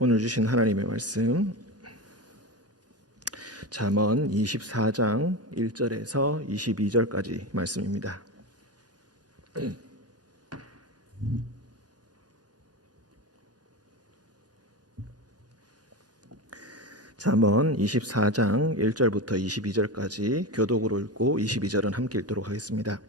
오늘 주신 하나님의 말씀 잠언 24장 1절에서 22절까지 말씀입니다. 잠언 24장 1절부터 22절까지 교독으로 읽고 22절은 함께 읽도록 하겠습니다.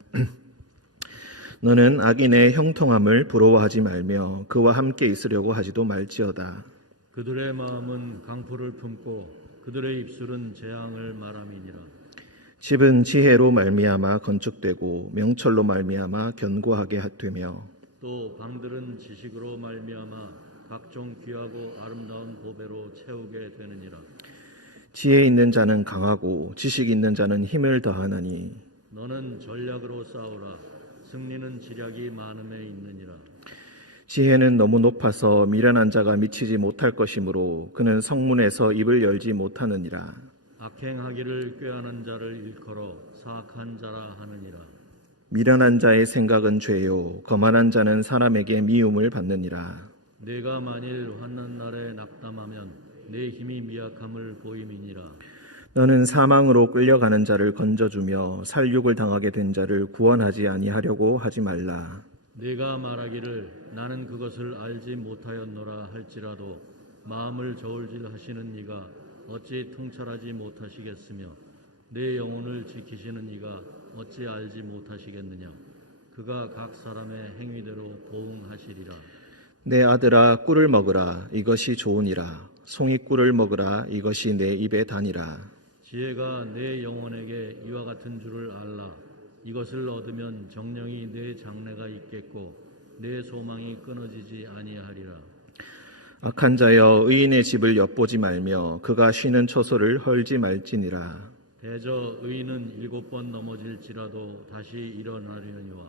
너는 악인의 형통함을 부러워하지 말며 그와 함께 있으려고 하지도 말지어다. 그들의 마음은 강포를 품고 그들의 입술은 재앙을 말함이니라. 집은 지혜로 말미암아 건축되고 명철로 말미암아 견고하게 되며 또 방들은 지식으로 말미암아 각종 귀하고 아름다운 보배로 채우게 되느니라. 지혜 있는 자는 강하고 지식 있는 자는 힘을 더하나니 너는 전략으로 싸우라. 승리는 지략이 많음에 있느니라. 지혜는 너무 높아서 미련한 자가 미치지 못할 것이므로 그는 성문에서 입을 열지 못하느니라. 악행하기를 꾀하는 자를 일컬어 사악한 자라 하느니라. 미련한 자의 생각은 죄요 거만한 자는 사람에게 미움을 받느니라. 내가 만일 환난 날에 낙담하면 내 힘이 미약함을 보임이니라. 너는 사망으로 끌려가는 자를 건져주며 살육을 당하게 된 자를 구원하지 아니하려고 하지 말라. 내가 말하기를 나는 그것을 알지 못하였노라 할지라도 마음을 저울질하시는 이가 어찌 통찰하지 못하시겠으며 내 영혼을 지키시는 이가 어찌 알지 못하시겠느냐. 그가 각 사람의 행위대로 보응하시리라. 내 아들아 꿀을 먹으라 이것이 좋으니라. 송이 꿀을 먹으라 이것이 내 입에 다니라. 지혜가 내 영혼에게 이와 같은 줄을 알라. 이것을 얻으면 정령이 내 장래가 있겠고 내 소망이 끊어지지 아니하리라. 악한 자여 의인의 집을 엿보지 말며 그가 쉬는 처소를 헐지 말지니라. 대저 의인은 7번 넘어질지라도 다시 일어나려니와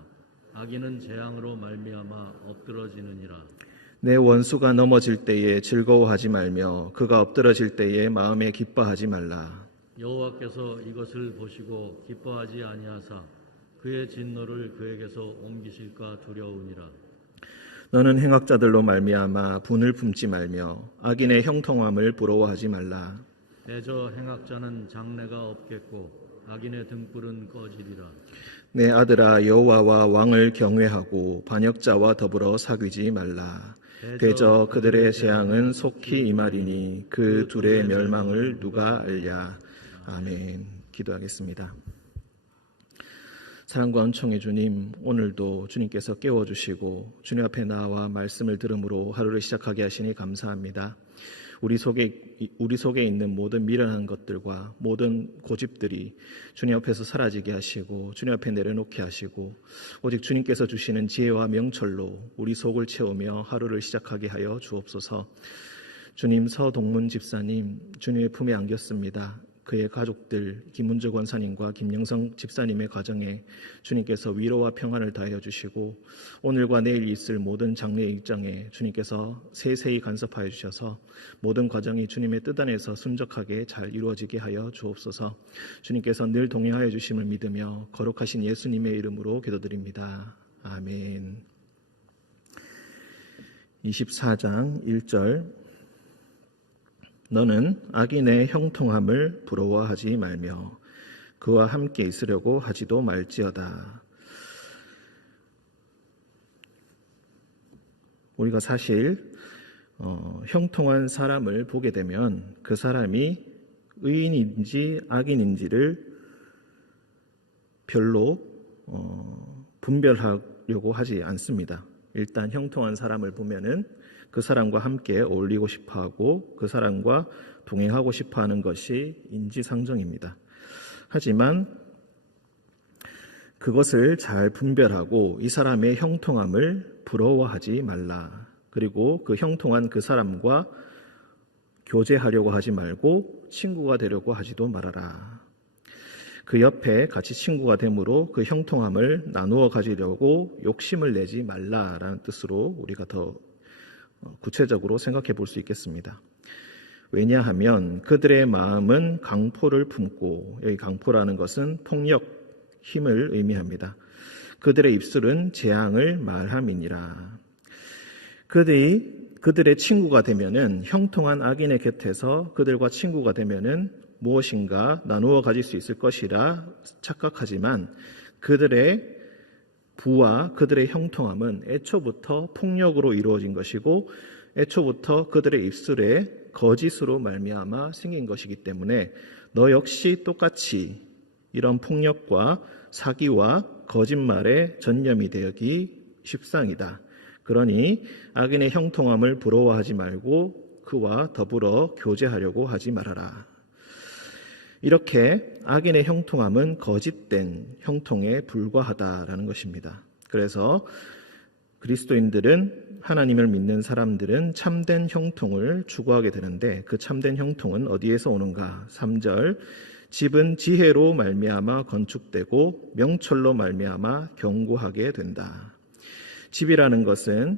악인은 재앙으로 말미암아 엎드러지느니라. 내 원수가 넘어질 때에 즐거워하지 말며 그가 엎드러질 때에 마음에 기뻐하지 말라. 여호와께서 이것을 보시고 기뻐하지 아니하사 그의 진노를 그에게서 옮기실까 두려우니라. 너는 행악자들로 말미암아 분을 품지 말며 악인의 형통함을 부러워하지 말라. 대저 행악자는 장래가 없겠고 악인의 등불은 꺼지리라. 내 아들아 여호와와 왕을 경외하고 반역자와 더불어 사귀지 말라. 대저 그들의 재앙은 속히 임하리니 그 둘의 멸망을 누가 알랴. 아멘. 기도하겠습니다. 사랑과 은총의 주님, 오늘도 주님께서 깨워주시고 주님 앞에 나와 말씀을 들음으로 하루를 시작하게 하시니 감사합니다. 우리 속에 있는 모든 미련한 것들과 모든 고집들이 주님 앞에서 사라지게 하시고 주님 앞에 내려놓게 하시고 오직 주님께서 주시는 지혜와 명철로 우리 속을 채우며 하루를 시작하게 하여 주옵소서. 주님, 서동문 집사님 주님의 품에 안겼습니다. 그의 가족들 김문주 권사님과 김영성 집사님의 가정에 주님께서 위로와 평안을 다하여 주시고 오늘과 내일 있을 모든 장례 일정에 주님께서 세세히 간섭하여 주셔서 모든 과정이 주님의 뜻 안에서 순적하게 잘 이루어지게 하여 주옵소서. 주님께서 늘 동행하여 주심을 믿으며 거룩하신 예수님의 이름으로 기도드립니다. 아멘. 24장 1절 너는 악인의 형통함을 부러워하지 말며 그와 함께 있으려고 하지도 말지어다. 우리가 사실 형통한 사람을 보게 되면 그 사람이 의인인지 악인인지를 별로 분별하려고 하지 않습니다. 일단 형통한 사람을 보면은 그 사람과 함께 어울리고 싶어하고 그 사람과 동행하고 싶어하는 것이 인지상정입니다. 하지만 그것을 잘 분별하고 이 사람의 형통함을 부러워하지 말라. 그리고 그 형통한 그 사람과 교제하려고 하지 말고 친구가 되려고 하지도 말아라. 그 옆에 같이 친구가 됨으로 그 형통함을 나누어 가지려고 욕심을 내지 말라라는 뜻으로 우리가 더 구체적으로 생각해 볼 수 있겠습니다. 왜냐하면 그들의 마음은 강포를 품고, 여기 강포라는 것은 폭력, 힘을 의미합니다. 그들의 입술은 재앙을 말함이니라. 그들이 그들의 친구가 되면은 형통한 악인의 곁에서 그들과 친구가 되면은 무엇인가 나누어 가질 수 있을 것이라 착각하지만 그들의 부와 그들의 형통함은 애초부터 폭력으로 이루어진 것이고 애초부터 그들의 입술에 거짓으로 말미암아 생긴 것이기 때문에 너 역시 똑같이 이런 폭력과 사기와 거짓말에 전념이 되기 십상이다. 그러니 악인의 형통함을 부러워하지 말고 그와 더불어 교제하려고 하지 말아라. 이렇게 악인의 형통함은 거짓된 형통에 불과하다라는 것입니다. 그래서 그리스도인들은 하나님을 믿는 사람들은 참된 형통을 추구하게 되는데 그 참된 형통은 어디에서 오는가? 3절 집은 지혜로 말미암아 건축되고 명철로 말미암아 견고하게 된다. 집이라는 것은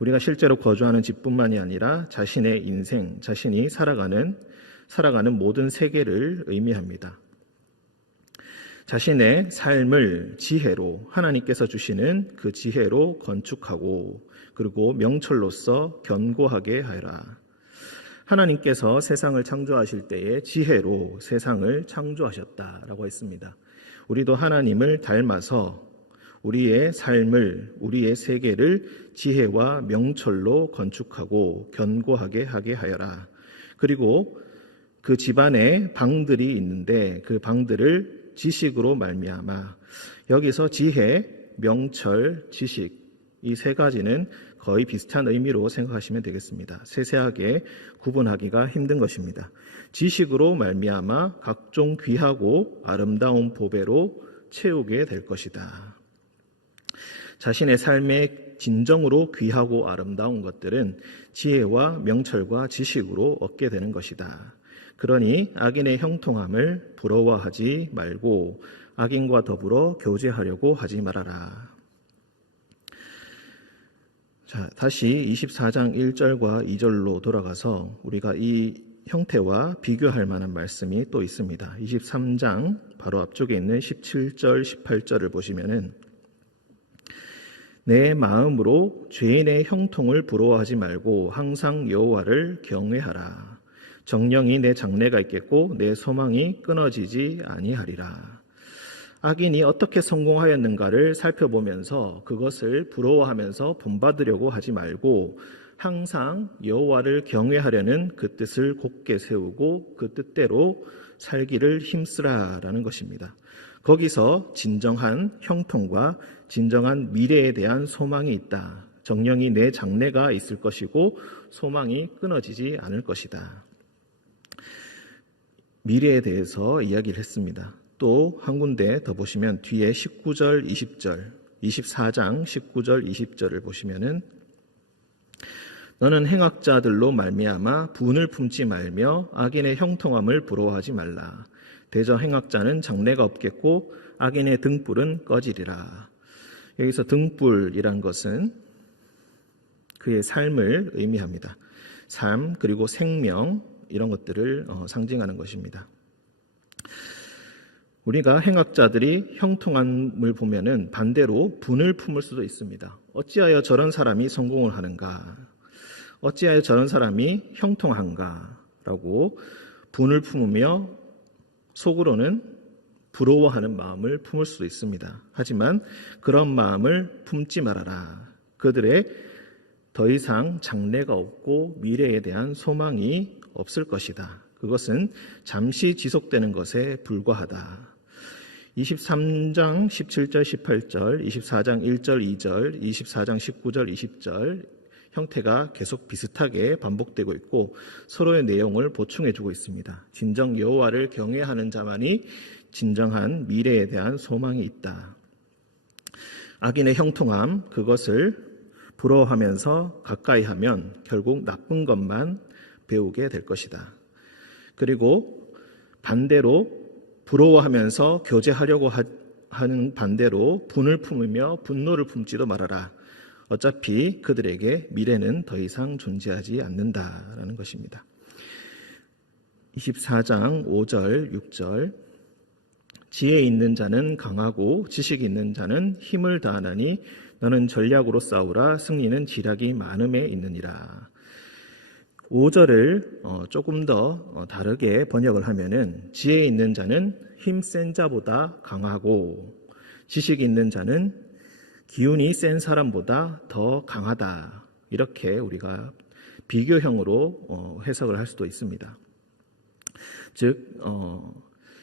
우리가 실제로 거주하는 집뿐만이 아니라 자신의 인생, 자신이 살아가는 모든 세계를 의미합니다. 자신의 삶을 지혜로 하나님께서 주시는 그 지혜로 건축하고 그리고 명철로서 견고하게 하여라. 하나님께서 세상을 창조하실 때에 지혜로 세상을 창조하셨다라고 했습니다. 우리도 하나님을 닮아서 우리의 삶을, 우리의 세계를 지혜와 명철로 건축하고 견고하게 하게 하여라. 그리고 그 집안에 방들이 있는데 그 방들을 지식으로 말미암아, 여기서 지혜, 명철, 지식 이 세 가지는 거의 비슷한 의미로 생각하시면 되겠습니다. 세세하게 구분하기가 힘든 것입니다. 지식으로 말미암아 각종 귀하고 아름다운 보배로 채우게 될 것이다. 자신의 삶의 진정으로 귀하고 아름다운 것들은 지혜와 명철과 지식으로 얻게 되는 것이다. 그러니 악인의 형통함을 부러워하지 말고 악인과 더불어 교제하려고 하지 말아라. 자, 다시 24장 1절과 2절로 돌아가서 우리가 이 형태와 비교할 만한 말씀이 또 있습니다. 23장 바로 앞쪽에 있는 17절, 18절을 보시면은 내 마음으로 죄인의 형통을 부러워하지 말고 항상 여호와를 경외하라. 정령이 내 장래가 있겠고 내 소망이 끊어지지 아니하리라. 악인이 어떻게 성공하였는가를 살펴보면서 그것을 부러워하면서 본받으려고 하지 말고 항상 여호와를 경외하려는 그 뜻을 곧게 세우고 그 뜻대로 살기를 힘쓰라라는 것입니다. 거기서 진정한 형통과 진정한 미래에 대한 소망이 있다. 정령이 내 장래가 있을 것이고 소망이 끊어지지 않을 것이다. 미래에 대해서 이야기를 했습니다. 또 한 군데 더 보시면 뒤에 19절, 20절, 24장 19절, 20절을 보시면은 너는 행악자들로 말미암아 분을 품지 말며 악인의 형통함을 부러워하지 말라. 대저 행악자는 장래가 없겠고 악인의 등불은 꺼지리라. 여기서 등불이란 것은 그의 삶을 의미합니다. 삶 그리고 생명 이런 것들을 상징하는 것입니다. 우리가 행악자들이 형통함을 보면은 반대로 분을 품을 수도 있습니다. 어찌하여 저런 사람이 성공을 하는가? 어찌하여 저런 사람이 형통한가? 라고 분을 품으며 속으로는 부러워하는 마음을 품을 수도 있습니다. 하지만 그런 마음을 품지 말아라. 그들의 더 이상 장래가 없고 미래에 대한 소망이 없을 것이다. 그것은 잠시 지속되는 것에 불과하다. 23장 17절 18절, 24장 1절 2절, 24장 19절 20절 형태가 계속 비슷하게 반복되고 있고 서로의 내용을 보충해주고 있습니다. 진정 여호와를 경외하는 자만이 진정한 미래에 대한 소망이 있다. 악인의 형통함, 그것을 부러워하면서 가까이 하면 결국 나쁜 것만 배우게 될 것이다. 그리고 반대로 부러워하면서 교제하려고 하는 반대로 분을 품으며 분노를 품지도 말아라. 어차피 그들에게 미래는 더 이상 존재하지 않는다라는 것입니다. 24장 5절 6절 지혜 있는 자는 강하고 지식 있는 자는 힘을 다하나니 너는 전략으로 싸우라. 승리는 지략이 많음에 있느니라. 5절을 조금 더 다르게 번역을 하면은 지혜 있는 자는 힘센 자보다 강하고 지식 있는 자는 기운이 센 사람보다 더 강하다. 이렇게 우리가 비교형으로 해석을 할 수도 있습니다. 즉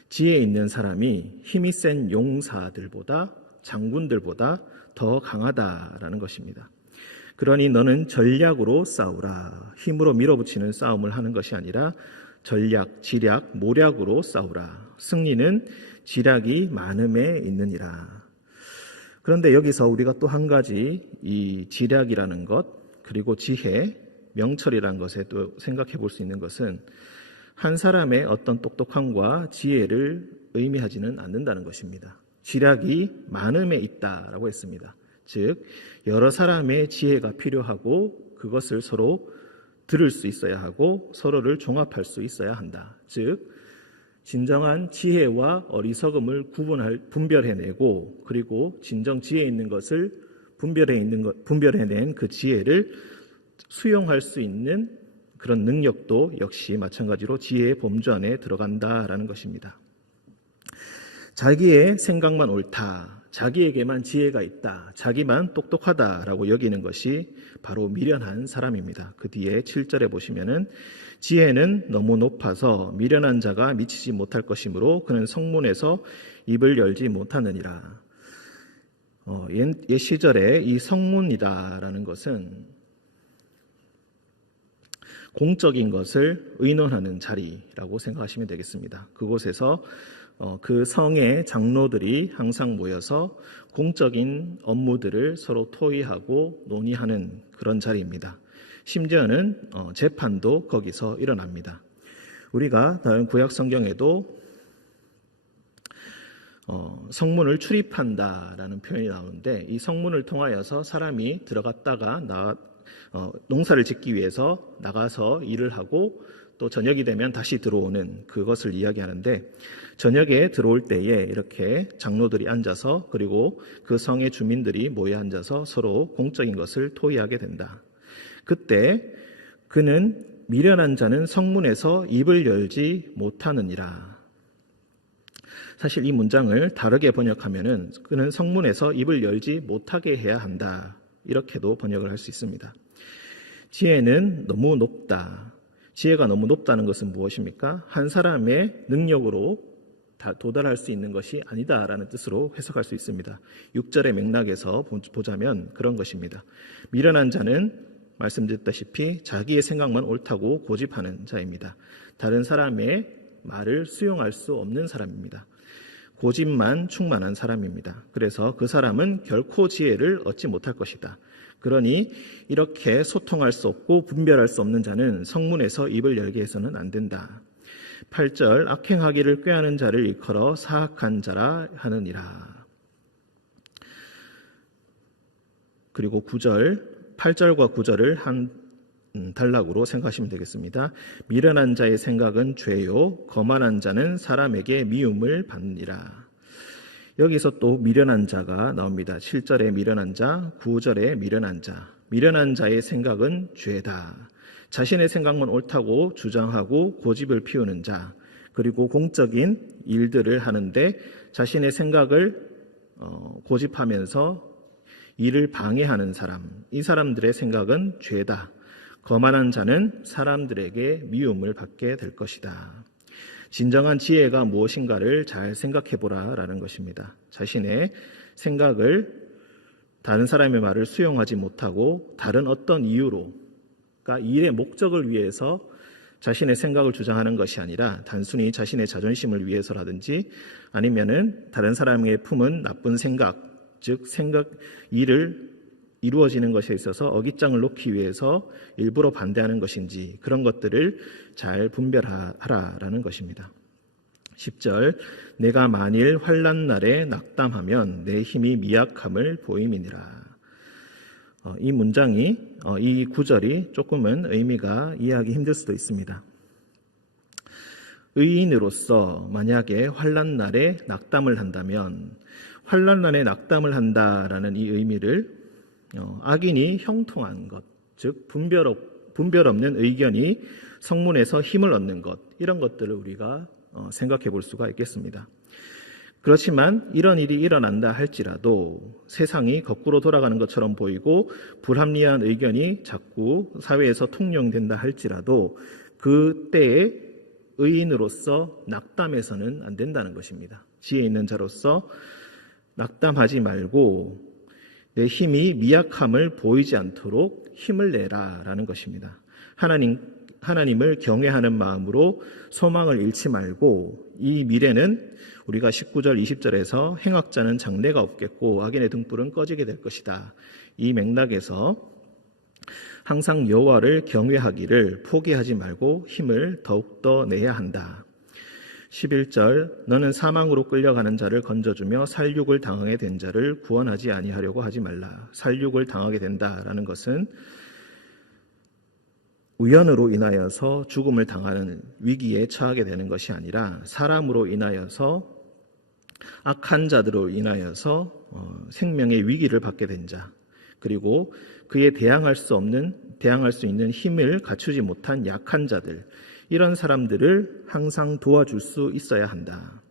지혜 있는 사람이 힘이 센 용사들보다 장군들보다 더 강하다라는 것입니다. 그러니 너는 전략으로 싸우라. 힘으로 밀어붙이는 싸움을 하는 것이 아니라 전략, 지략, 모략으로 싸우라. 승리는 지략이 많음에 있느니라. 그런데 여기서 우리가 또 한 가지 이 지략이라는 것 그리고 지혜, 명철이라는 것에 또 생각해 볼 수 있는 것은 한 사람의 어떤 똑똑함과 지혜를 의미하지는 않는다는 것입니다. 지략이 많음에 있다라고 했습니다. 즉 여러 사람의 지혜가 필요하고 그것을 서로 들을 수 있어야 하고 서로를 종합할 수 있어야 한다. 즉 진정한 지혜와 어리석음을 분별해내고 그리고 진정 지혜 있는 것을 분별해낸 그 지혜를 수용할 수 있는 그런 능력도 역시 마찬가지로 지혜의 범주 안에 들어간다라는 것입니다. 자기의 생각만 옳다, 자기에게만 지혜가 있다, 자기만 똑똑하다라고 여기는 것이 바로 미련한 사람입니다. 그 뒤에 7절에 보시면은 지혜는 너무 높아서 미련한 자가 미치지 못할 것이므로 그는 성문에서 입을 열지 못하느니라. 옛 시절에 이 성문이다라는 것은 공적인 것을 의논하는 자리라고 생각하시면 되겠습니다. 그곳에서 그 성의 장로들이 항상 모여서 공적인 업무들을 서로 토의하고 논의하는 그런 자리입니다. 심지어는 재판도 거기서 일어납니다. 우리가 다른 구약 성경에도 성문을 출입한다라는 표현이 나오는데 이 성문을 통하여서 사람이 들어갔다가 농사를 짓기 위해서 나가서 일을 하고 또 저녁이 되면 다시 들어오는 그것을 이야기하는데 저녁에 들어올 때에 이렇게 장로들이 앉아서 그리고 그 성의 주민들이 모여 앉아서 서로 공적인 것을 토의하게 된다. 그때 그는 미련한 자는 성문에서 입을 열지 못하느니라. 사실 이 문장을 다르게 번역하면은 그는 성문에서 입을 열지 못하게 해야 한다. 이렇게도 번역을 할 수 있습니다. 지혜는 너무 높다. 지혜가 너무 높다는 것은 무엇입니까? 한 사람의 능력으로 도달할 수 있는 것이 아니다라는 뜻으로 해석할 수 있습니다. 6절의 맥락에서 보자면 그런 것입니다. 미련한 자는 말씀드렸다시피 자기의 생각만 옳다고 고집하는 자입니다. 다른 사람의 말을 수용할 수 없는 사람입니다. 고집만 충만한 사람입니다. 그래서 그 사람은 결코 지혜를 얻지 못할 것이다. 그러니 이렇게 소통할 수 없고 분별할 수 없는 자는 성문에서 입을 열게 해서는 안 된다. 8절 악행하기를 꾀하는 자를 일컬어 사악한 자라 하느니라. 그리고 8절과 9절을 한 단락으로 생각하시면 되겠습니다. 미련한 자의 생각은 죄요 거만한 자는 사람에게 미움을 받느니라. 여기서 또 미련한 자가 나옵니다. 7절에 미련한 자, 9절에 미련한 자. 미련한 자의 생각은 죄다. 자신의 생각만 옳다고 주장하고 고집을 피우는 자, 그리고 공적인 일들을 하는데 자신의 생각을 고집하면서 일을 방해하는 사람, 이 사람들의 생각은 죄다. 거만한 자는 사람들에게 미움을 받게 될 것이다. 진정한 지혜가 무엇인가를 잘 생각해 보라라는 것입니다. 자신의 생각을 다른 사람의 말을 수용하지 못하고 다른 어떤 이유로, 그러니까 일의 목적을 위해서 자신의 생각을 주장하는 것이 아니라 단순히 자신의 자존심을 위해서라든지 아니면은 다른 사람의 품은 나쁜 생각, 즉 일을 이루어지는 것에 있어서 어깃장을 놓기 위해서 일부러 반대하는 것인지 그런 것들을 잘 분별하라라는 것입니다. 10절 내가 만일 환난 날에 낙담하면 내 힘이 미약함을 보임이니라. 이 문장이 이 구절이 조금은 의미가 이해하기 힘들 수도 있습니다. 의인으로서 만약에 환난 날에 낙담을 한다면 환난 날에 낙담을 한다라는 이 의미를 악인이 형통한 것, 즉 분별 없는 의견이 성문에서 힘을 얻는 것, 이런 것들을 우리가 생각해 볼 수가 있겠습니다. 그렇지만 이런 일이 일어난다 할지라도 세상이 거꾸로 돌아가는 것처럼 보이고 불합리한 의견이 자꾸 사회에서 통용된다 할지라도 그때에 의인으로서 낙담해서는 안 된다는 것입니다. 지혜 있는 자로서 낙담하지 말고 내 힘이 미약함을 보이지 않도록 힘을 내라라는 것입니다. 하나님을 경외하는 마음으로 소망을 잃지 말고 이 미래는 우리가 19절 20절에서 행악자는 장래가 없겠고 악인의 등불은 꺼지게 될 것이다. 이 맥락에서 항상 여호와를 경외하기를 포기하지 말고 힘을 더욱더 내야 한다. 11절 너는 사망으로 끌려가는 자를 건져주며 살육을 당하게 된 자를 구원하지 아니하려고 하지 말라. 살육을 당하게 된다라는 것은 우연으로 인하여서 죽음을 당하는 위기에 처하게 되는 것이 아니라 사람으로 인하여서 악한 자들로 인하여서 생명의 위기를 받게 된 자, 그리고 그에 대항할 수 있는 힘을 갖추지 못한 약한 자들, 이런 사람들을 항상 도와줄 수 있어야 한다.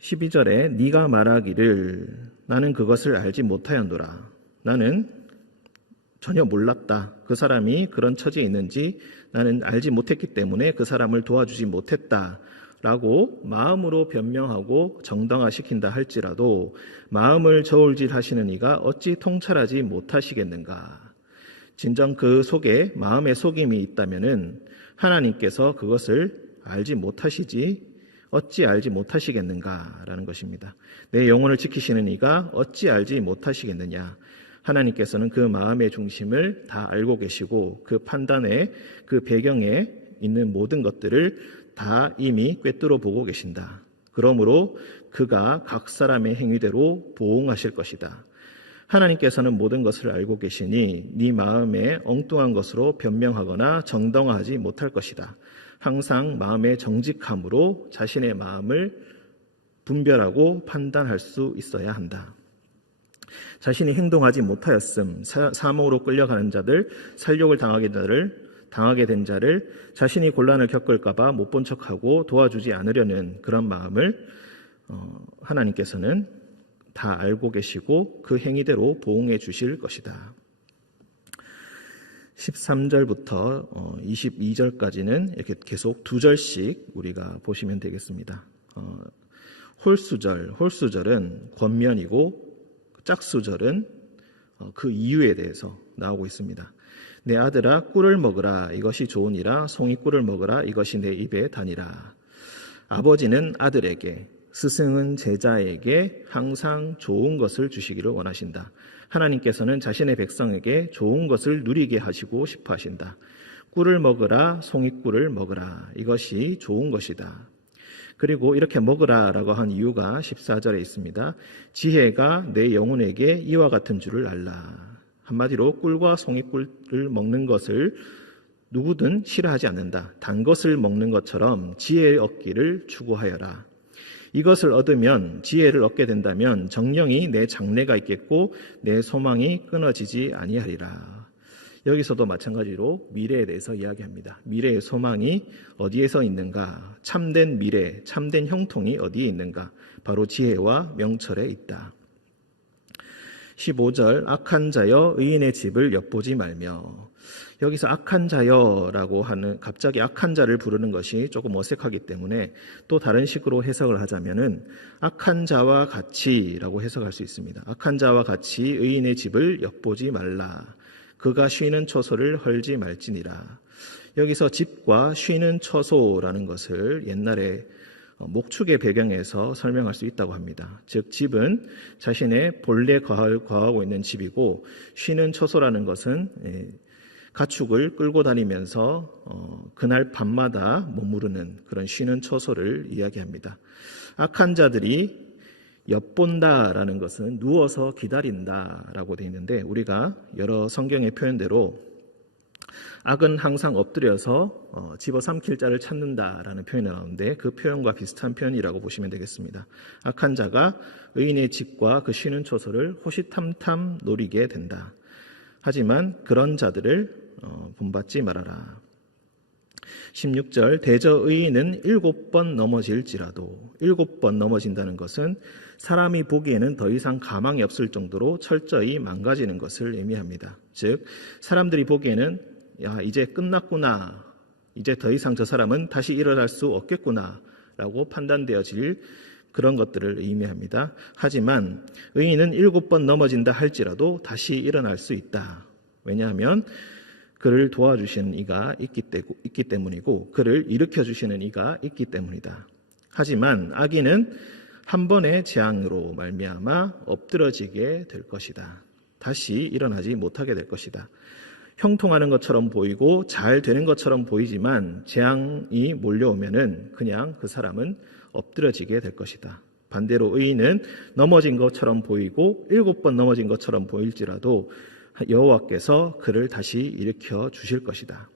12절에 네가 말하기를 나는 그것을 알지 못하였노라. 나는 전혀 몰랐다. 그 사람이 그런 처지에 있는지 나는 알지 못했기 때문에 그 사람을 도와주지 못했다. 라고 마음으로 변명하고 정당화시킨다 할지라도 마음을 저울질 하시는 이가 어찌 통찰하지 못하시겠는가. 진정 그 속에 마음의 속임이 있다면은 하나님께서 그것을 알지 못하시지 어찌 알지 못하시겠는가라는 것입니다. 내 영혼을 지키시는 이가 어찌 알지 못하시겠느냐. 하나님께서는 그 마음의 중심을 다 알고 계시고 그 판단에 그 배경에 있는 모든 것들을 다 이미 꿰뚫어 보고 계신다. 그러므로 그가 각 사람의 행위대로 보응하실 것이다. 하나님께서는 모든 것을 알고 계시니 네 마음에 엉뚱한 것으로 변명하거나 정당화하지 못할 것이다. 항상 마음의 정직함으로 자신의 마음을 분별하고 판단할 수 있어야 한다. 자신이 행동하지 못하였음, 사망으로 끌려가는 자들, 살육을 당하게 된 자를 자신이 곤란을 겪을까 봐 못 본 척하고 도와주지 않으려는 그런 마음을 하나님께서는 다 알고 계시고 그 행위대로 보응해 주실 것이다. 13절부터 22절까지는 이렇게 계속 2절씩 우리가 보시면 되겠습니다. 홀수절은 권면이고 짝수절은 그 이유에 대해서 나오고 있습니다. 내 아들아 꿀을 먹으라 이것이 좋으니라 송이 꿀을 먹으라 이것이 내 입에 다니라. 아버지는 아들에게 스승은 제자에게 항상 좋은 것을 주시기를 원하신다. 하나님께서는 자신의 백성에게 좋은 것을 누리게 하시고 싶어 하신다. 꿀을 먹으라 송이 꿀을 먹으라 이것이 좋은 것이다. 그리고 이렇게 먹으라라고 한 이유가 14절에 있습니다. 지혜가 내 영혼에게 이와 같은 줄을 알라. 한마디로 꿀과 송이꿀을 먹는 것을 누구든 싫어하지 않는다. 단 것을 먹는 것처럼 지혜의 얻기를 추구하여라. 이것을 얻으면 지혜를 얻게 된다면 정령이 내 장래가 있겠고 내 소망이 끊어지지 아니하리라. 여기서도 마찬가지로 미래에 대해서 이야기합니다. 미래의 소망이 어디에서 있는가? 참된 미래, 참된 형통이 어디에 있는가? 바로 지혜와 명철에 있다. 15절 악한 자여 의인의 집을 엿보지 말며. 여기서 악한 자여라고 하는 갑자기 악한 자를 부르는 것이 조금 어색하기 때문에 또 다른 식으로 해석을 하자면은 악한 자와 같이라고 해석할 수 있습니다. 악한 자와 같이 의인의 집을 엿보지 말라. 그가 쉬는 처소를 헐지 말지니라. 여기서 집과 쉬는 처소라는 것을 옛날에 목축의 배경에서 설명할 수 있다고 합니다. 즉 집은 자신의 본래 거하고 있는 집이고 쉬는 처소라는 것은 가축을 끌고 다니면서 그날 밤마다 머무르는 그런 쉬는 처소를 이야기합니다. 악한 자들이 엿본다라는 것은 누워서 기다린다라고 되어 있는데 우리가 여러 성경의 표현대로 악은 항상 엎드려서 집어삼킬 자를 찾는다라는 표현이 나오는데 그 표현과 비슷한 표현이라고 보시면 되겠습니다. 악한 자가 의인의 집과 그 쉬는 초소를 호시탐탐 노리게 된다. 하지만 그런 자들을 본받지 말아라. 16절 대저 의인은 7번 넘어질지라도 7번 넘어진다는 것은 사람이 보기에는 더 이상 가망이 없을 정도로 철저히 망가지는 것을 의미합니다. 즉 사람들이 보기에는 야 이제 끝났구나, 이제 더 이상 저 사람은 다시 일어날 수 없겠구나 라고 판단되어질 그런 것들을 의미합니다. 하지만 의인은 7번 넘어진다 할지라도 다시 일어날 수 있다. 왜냐하면 그를 도와주시는 이가 있기 때문이고 그를 일으켜주시는 이가 있기 때문이다. 하지만 악인은 한 번의 재앙으로 말미암아 엎드러지게 될 것이다. 다시 일어나지 못하게 될 것이다. 형통하는 것처럼 보이고 잘 되는 것처럼 보이지만 재앙이 몰려오면은 그냥 그 사람은 엎드러지게 될 것이다. 반대로 의인은 넘어진 것처럼 보이고 7번 넘어진 것처럼 보일지라도 여호와께서 그를 다시 일으켜 주실 것이다.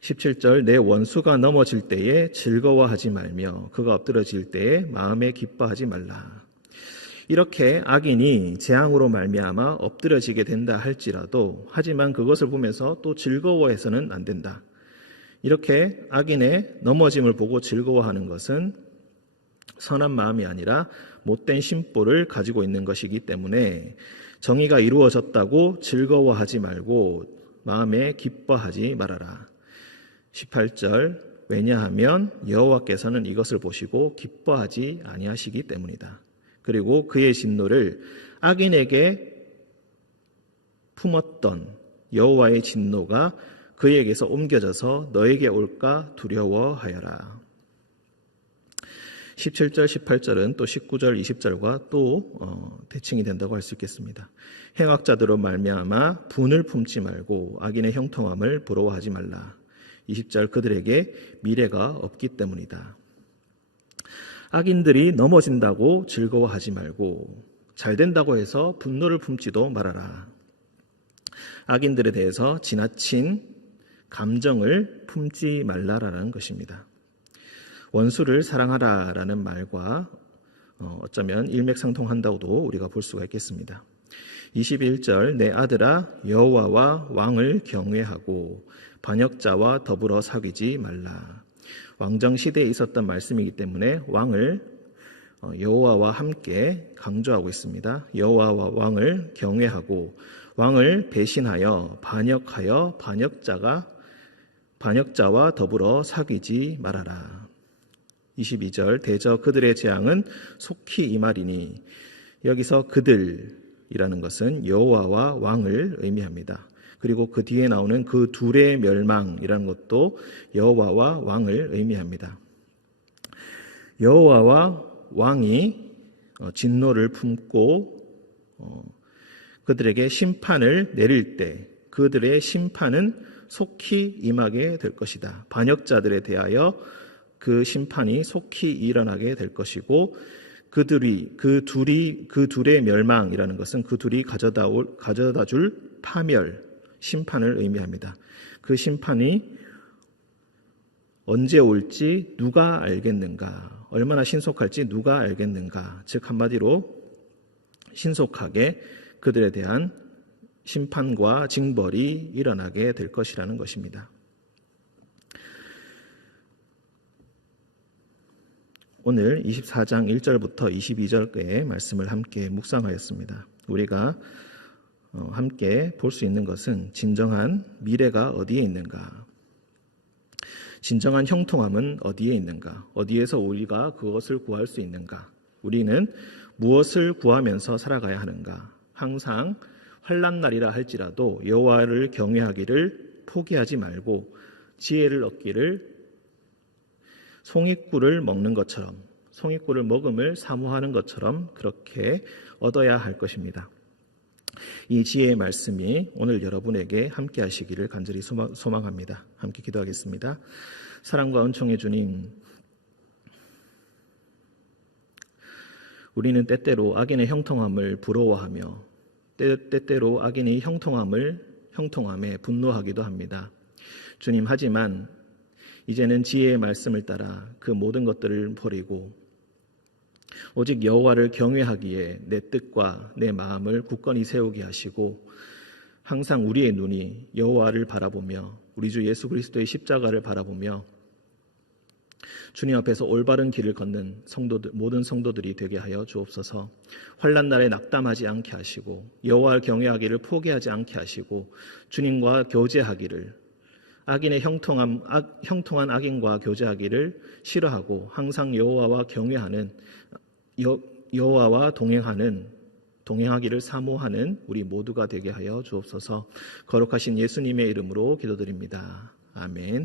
17절 내 원수가 넘어질 때에 즐거워하지 말며 그가 엎드러질 때에 마음에 기뻐하지 말라. 이렇게 악인이 재앙으로 말미암아 엎드러지게 된다 할지라도 하지만 그것을 보면서 또 즐거워해서는 안 된다. 이렇게 악인의 넘어짐을 보고 즐거워하는 것은 선한 마음이 아니라 못된 심보를 가지고 있는 것이기 때문에 정의가 이루어졌다고 즐거워하지 말고 마음에 기뻐하지 말아라. 18절 왜냐하면 여호와께서는 이것을 보시고 기뻐하지 아니하시기 때문이다. 그리고 그의 진노를 악인에게 품었던 여호와의 진노가 그에게서 옮겨져서 너에게 올까 두려워하여라. 17절, 18절은 또 19절, 20절과 또 대칭이 된다고 할 수 있겠습니다. 행악자들로 말미암아 분을 품지 말고 악인의 형통함을 부러워하지 말라. 20절 그들에게 미래가 없기 때문이다. 악인들이 넘어진다고 즐거워하지 말고 잘 된다고 해서 분노를 품지도 말아라. 악인들에 대해서 지나친 감정을 품지 말라라는 것입니다. 원수를 사랑하라라는 말과 어쩌면 일맥상통한다고도 우리가 볼 수가 있겠습니다. 21절 내 아들아 여호와와 왕을 경외하고 반역자와 더불어 사귀지 말라. 왕정 시대에 있었던 말씀이기 때문에 왕을 여호와와 함께 강조하고 있습니다. 여호와와 왕을 경외하고 왕을 배신하여 반역하여 반역자와 더불어 사귀지 말아라. 22절 대저 그들의 재앙은 속히 임하리니 여기서 그들이라는 것은 여호와와 왕을 의미합니다. 그리고 그 뒤에 나오는 그 둘의 멸망이라는 것도 여호와와 왕을 의미합니다. 여호와와 왕이 진노를 품고 그들에게 심판을 내릴 때 그들의 심판은 속히 임하게 될 것이다. 반역자들에 대하여 그 심판이 속히 일어나게 될 것이고 그 둘의 멸망이라는 것은 그 둘이 가져다 줄 파멸, 심판을 의미합니다. 그 심판이 언제 올지 누가 알겠는가, 얼마나 신속할지 누가 알겠는가, 즉 한마디로 신속하게 그들에 대한 심판과 징벌이 일어나게 될 것이라는 것입니다. 오늘 24장 1절부터 22절의 말씀을 함께 묵상하였습니다. 우리가 함께 볼 수 있는 것은 진정한 미래가 어디에 있는가, 진정한 형통함은 어디에 있는가, 어디에서 우리가 그것을 구할 수 있는가, 우리는 무엇을 구하면서 살아가야 하는가, 항상 환난날이라 할지라도 여호와를 경외하기를 포기하지 말고 지혜를 얻기를 송이꿀을 먹는 것처럼, 송이꿀을 먹음을 사모하는 것처럼 그렇게 얻어야 할 것입니다. 이 지혜의 말씀이 오늘 여러분에게 함께 하시기를 간절히 소망합니다. 함께 기도하겠습니다. 사랑과 은총의 주님, 우리는 때때로 악인의 형통함을 부러워하며 때때로 악인의 형통함을 형통함에 분노하기도 합니다. 주님, 하지만 이제는 지혜의 말씀을 따라 그 모든 것들을 버리고 오직 여호와를 경외하기에 내 뜻과 내 마음을 굳건히 세우게 하시고 항상 우리의 눈이 여호와를 바라보며 우리 주 예수 그리스도의 십자가를 바라보며 주님 앞에서 올바른 길을 걷는 모든 성도들이 되게 하여 주옵소서. 환난 날에 낙담하지 않게 하시고 여호와를 경외하기를 포기하지 않게 하시고 주님과 교제하기를 악인의 형통한 악인과 교제하기를 싫어하고 항상 여호와와 경외하는 여호와와 동행하기를 사모하는 우리 모두가 되게 하여 주옵소서. 거룩하신 예수님의 이름으로 기도드립니다. 아멘.